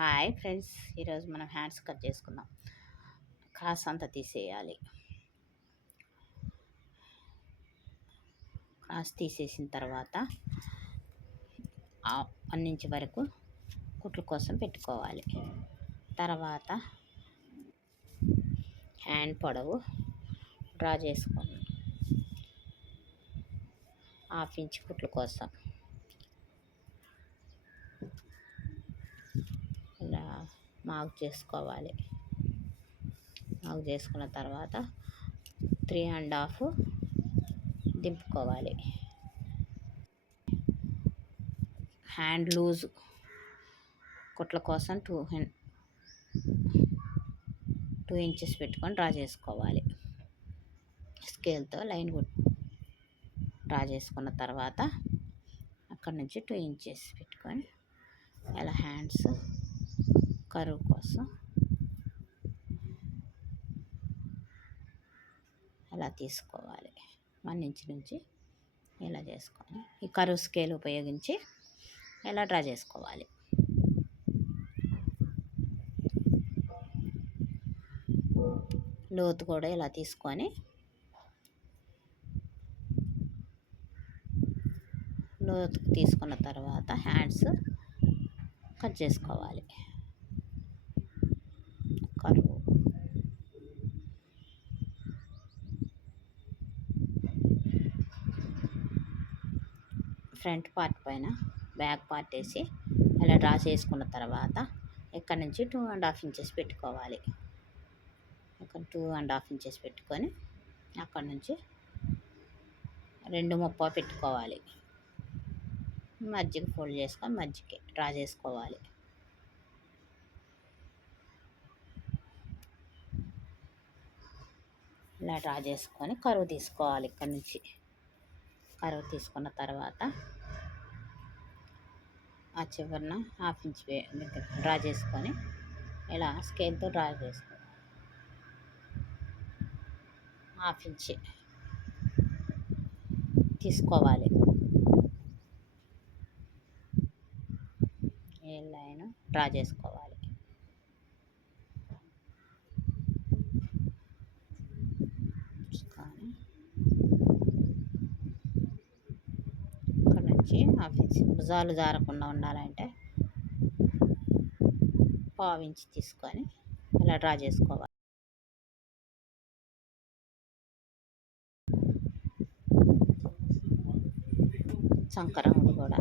Hi friends, ఈరోజు మనం hands cut చేసుకుందాం. క్రాస్ అంతా తీసేయాలి. క్రాస్ తీసేసిన తర్వాత 1 ఇంచ్ వరకు కుట్ల కోసం పెట్టుకోవాలి. తర్వాత హ్యాండ్ పొడవు డ్రా చేసుకోండి. 1/2 ఇంచ్ కుట్ల కోసం ఇలా మార్క్ చేసుకోవాలి. మార్క్ చేసుకున్న తర్వాత 3½ దింపుకోవాలి. హ్యాండ్ లూజ్ కుట్ల కోసం 2 ఇంచెస్ పెట్టుకొని డ్రా చేసుకోవాలి. స్కేల్తో లైన్ డ్రా చేసుకున్న తర్వాత అక్కడ నుంచి 2 ఇంచెస్ పెట్టుకొని ఇలా హ్యాండ్స్ కరువు కోసం అలా తీసుకోవాలి. 1 ఇంచ్ నుంచి ఇలా చేసుకొని ఈ కరువు స్కేల్ ఉపయోగించి ఇలా డ్రా చేసుకోవాలి. లోతు కూడా ఇలా తీసుకొని లోతు తీసుకున్న తర్వాత హ్యాండ్స్ కట్ చేసుకోవాలి. కరువు ఫ్రంట్ పార్ట్ పైన బ్యాక్ పార్ట్ వేసి ఇలా డ్రా చేసుకున్న తర్వాత ఇక్కడ నుంచి 2½ ఇంచెస్ పెట్టుకోవాలి. ఇక్కడ 2½ ఇంచెస్ పెట్టుకొని అక్కడ నుంచి 2:30 పెట్టుకోవాలి. మధ్యకి ఫోల్డ్ చేసుకొని మధ్యకి డ్రా చేసుకోవాలి. ఇలా డ్రా చేసుకొని కరువు తీసుకోవాలి. ఇక్కడ నుంచి కరువు తీసుకున్న తర్వాత ఆ చివరన 1/2 ఇంచ్ డ్రా చేసుకొని ఇలా స్కేల్తో డ్రా చేసుకోవాలి. 1/2 ఇంచ్ తీసుకోవాలి. ఈ లైన్ డ్రా చేసుకోవాలి. ఇక్కడ నుంచి 1/2 ఇంచ్ భుజాలు జారకుండా ఉండాలంటే 1/2 ఇంచ్ తీసుకొని ఇలా డ్రా చేసుకోవాలి. చంకరౌండ్ కూడా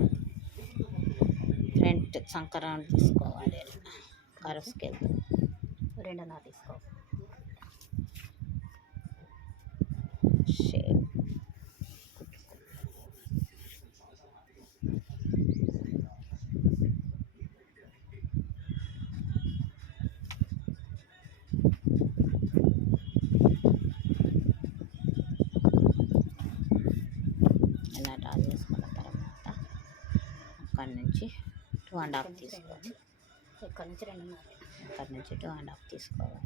ఫ్రంట్ చంకరౌండ్ తీసుకోవాలి. కరువు స్కేల్ 2½ తీసుకోవాలి. షేప్ ఇలా డ్రా చేసుకున్న తర్వాత అక్కడి నుంచి 2½ తీసుకోవాలి. ఇక్కడ నుంచి 2½ తీసుకోవాలి.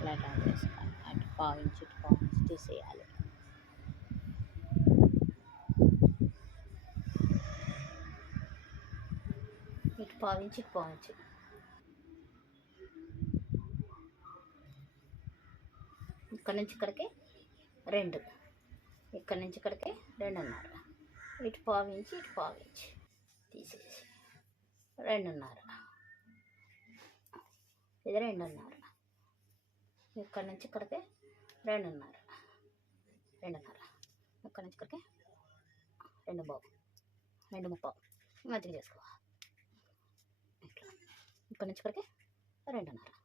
ఇలా డ్రా చేసుకోవాలి. అటు 1/2 ఇంచ్ ఇటు 1/2 ఇంచ్ తీసేయాలి. ఇటు 1/2 ఇంచ్ ఇటు 1/2 ఇంచ్ ఇక్కడ నుంచి ఇక్కడికి 2, ఇక్కడ నుంచి ఇక్కడికి 2:30, ఇటు 1/2 ఇంచ్ ఇటు 1/2 ఇంచ్ తీసేసి 2:30, ఇది 2:30, ఇక్కడ నుంచి ఇక్కడికి 2:30, ఇక్కడ నుంచి ఇక్కడికి 2:30 మధ్యకి చేసుకోవాలి. ఇట్లా ఇక్కడ నుంచి ఇక్కడికి 2:30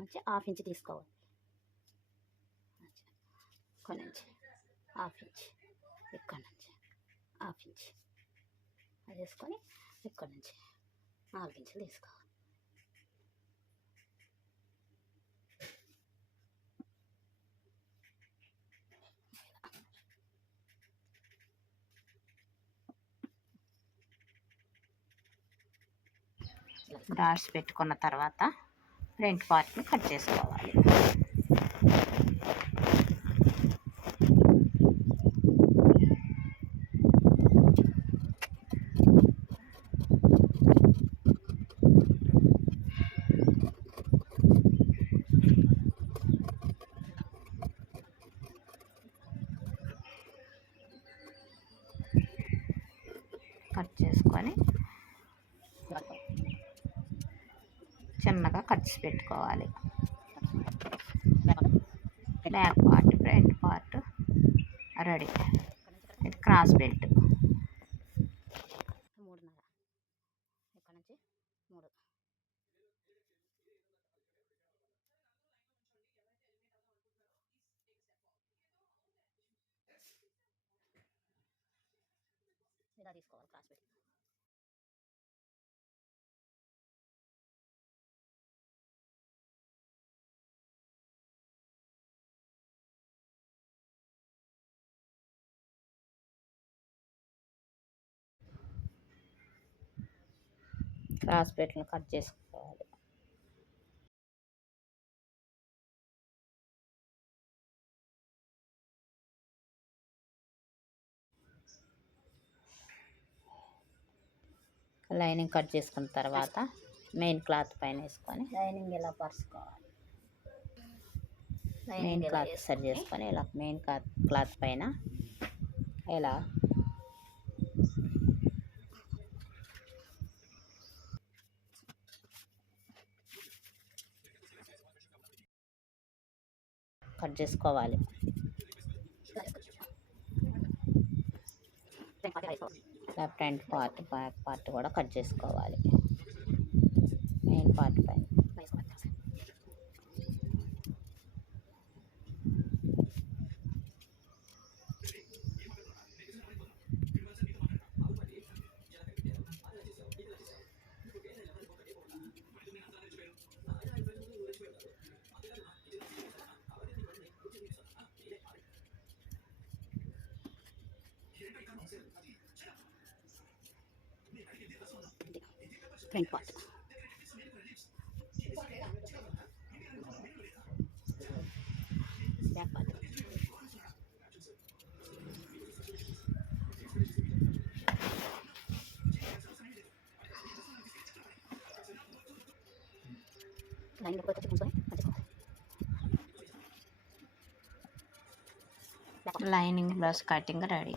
నుంచి 1/2 ఇంచ్ తీసుకోవాలి. ఇక్కడ నుంచి 1/2 ఇంచ్, ఇక్కడ నుంచి 1/2 ఇంచ్ అది వేసుకొని ఇక్కడ నుంచి 4 ఇంచులు తీసుకోవాలి. డాట్స్ పెట్టుకున్న తర్వాత ఫ్రంట్ పార్ట్ని కట్ చేసుకోవాలి. కట్ చేసుకొని చిన్నగా కట్ చేసి పెట్టుకోవాలి. Back part front part ready. ఇది క్రాస్ బెల్ట్. 3.5 ఇక్కడ నుంచి 3. ఇలా తీసుకోవాలి క్రాస్ బెల్ట్. క్రాస్ బెల్ట్ని కట్ చేసుకోవాలి. లైనింగ్ కట్ చేసుకున్న తర్వాత మెయిన్ క్లాత్ పైన వేసుకొని లైనింగ్ ఇలా పరుచుకోవాలి. మెయిన్ క్లాత్ సరి చేసుకొని ఇలా మెయిన్ క్లాత్ పైన ఇలా కట్ చేసుకోవాలి. ఫ్రంట్ పార్ట్ బ్యాక్ పార్ట్ కూడా కట్ చేసుకోవాలి. మెయిన్ పార్ట్ పైన front part back part lining blouse cutting ready.